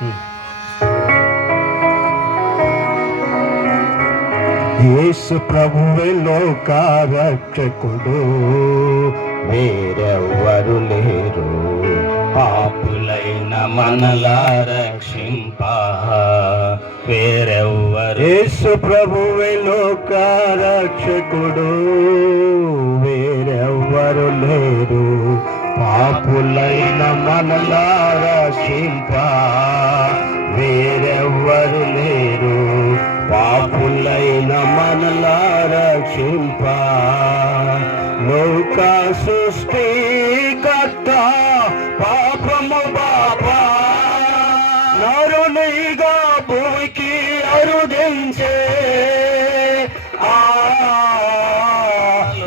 యేసు ప్రభువే లోక రక్షకుడు, వేరెవ్వరు లేరు. పాపులైన మనలా రక్షింప వేరెవ్వరు. యేసు ప్రభువే లోక రక్షకుడు, వేరెవ్వరు లేరు. పాపులైన మనలా రక్షింప వేరెవ్వరు లేరు. పాపులైన మనలా రక్షింప లోక సృష్టికర్త పాపము బాపా నరునిగా భూమికి అరుదించే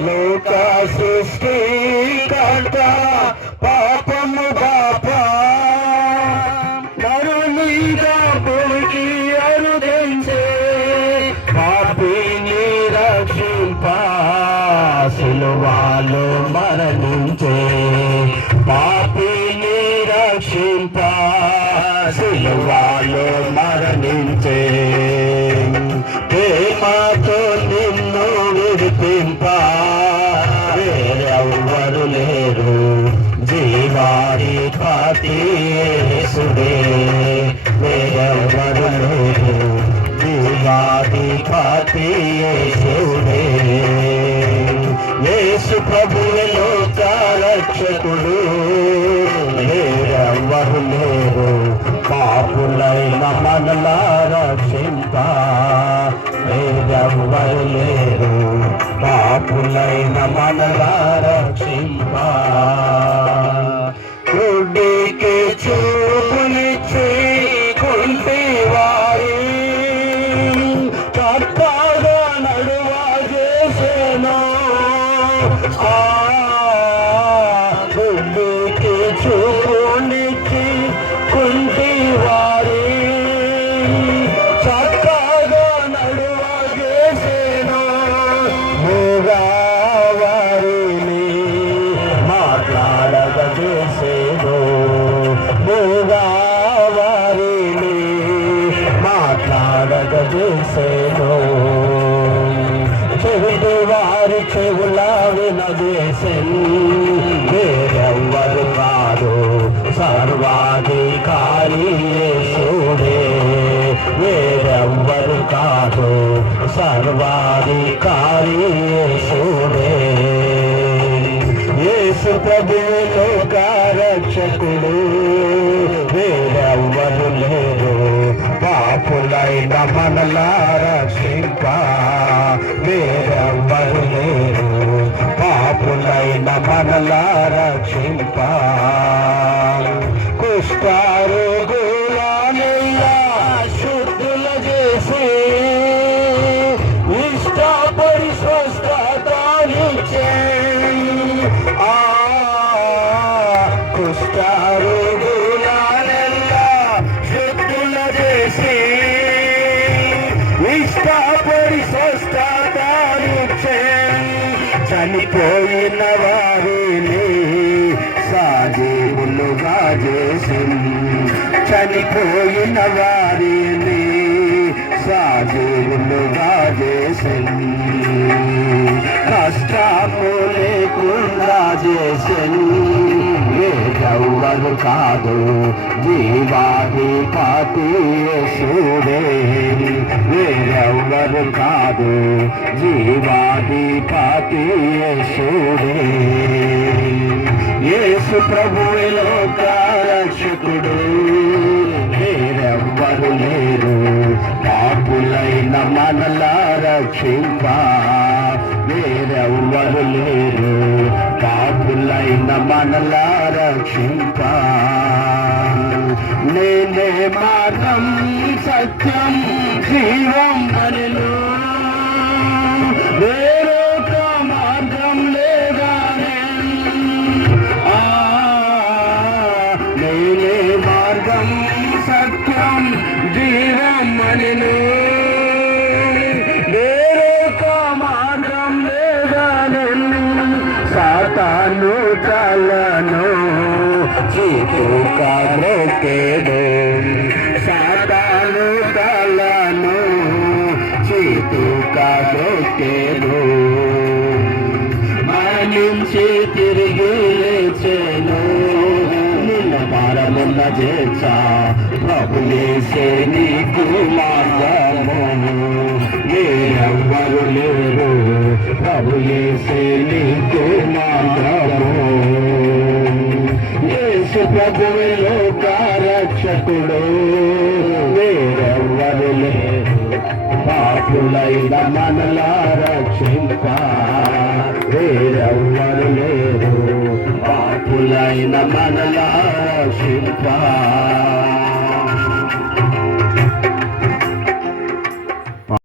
లోక సృష్టికర్త పాపము బాపా నరునిగా భూమికి అరుదించే పాపిని రక్షింప సిలువలో మరణించే. పాపిని రక్షింప సిలువలో మరణించే. ప్రేమతో నిన్ను విడిపింప వేరెవ్వరు లేరు. జీవాధిపతి యేసుడే వేరెవ్వరు లేరు. జీవాధిపతి యేసుడే. యేసు ప్రభువే లోక రక్షకుడు, వేరెవ్వరు లేరు. పాపులైన మనలా రక్షింప వేరెవ్వరు లేరు. పాపులైన మనలా రక్షింప. గుడ్డికి చూపునిచ్చి కుంటివారి కర్తగా నడువా చేసేను. గుడ్డికి చూపునిచ్చి కుంటివారి చక్కగా నడువా చేసేను. మూగవారిని మాట్లాడగ చేసేను. మూగవారిని మాట్లాడగ చేసేను. చెవిటి వారి చెవుల వినదేశను. వేరెవ్వరు కాదు సర్వాధికారి యేసుడే. వేరెవ్వరు కాదు సర్వాధికారి యేసుడే. యేసు ప్రభువే లోక రక్షకుడు, వేరెవ్వరు లేరు. పాపులైన మనలా రక్షింప వేరెవ్వరు లేరు. పాపులైన మనలా రక్షింప. కుష్ఠరోగులనెల్లా శుద్ధుల చేసి ఇష్టపడి స్వస్థతనిచ్చే. కుష్ఠరోగులనెల్లా శుద్ధుల చేసి ఇష్టపడి స్వస్థతనిచ్చే. చనిపోయిన వారిని సాజీవులుగా చేసి. చనిపోయిన వారిని సాజీవులుగా చేసి. కష్టము లేకుండా చేసి. వేరెవ్వరు కాదు జీవాధిపతి యేసుడే. వేరెవ్వరు కాదు జీవాధిపతి యేసుడే. యేసు ప్రభువే లోక రక్షకుడు, వేరెవ్వరు లేరు. పాపులైన మనలా రక్షింప వేరెవ్వరు లేరు. పాపులైన మనలా రక్షింప. నేనే మార్గం సత్యం జీవం అనెను. వేరొక మార్గం లేదానే. నేనే మార్గం సత్యం జీవం అనెను. వేరొక మార్గం లేదానే. సాతాను తలను చీతుక మ్రొక్కెను. చేర్చా ప్రభుయేసే నీకు మార్గము ఎవ్వరు లేరు ప్రభుయేసే నీకు మార్గము యేసు ప్రభువే లోక రక్షకుడు వేరెవ్వరు లేరు పాపులైన మనలా రక్షింప వేరెవ్వరు లేరు పాపులైన మనలా రక్షింప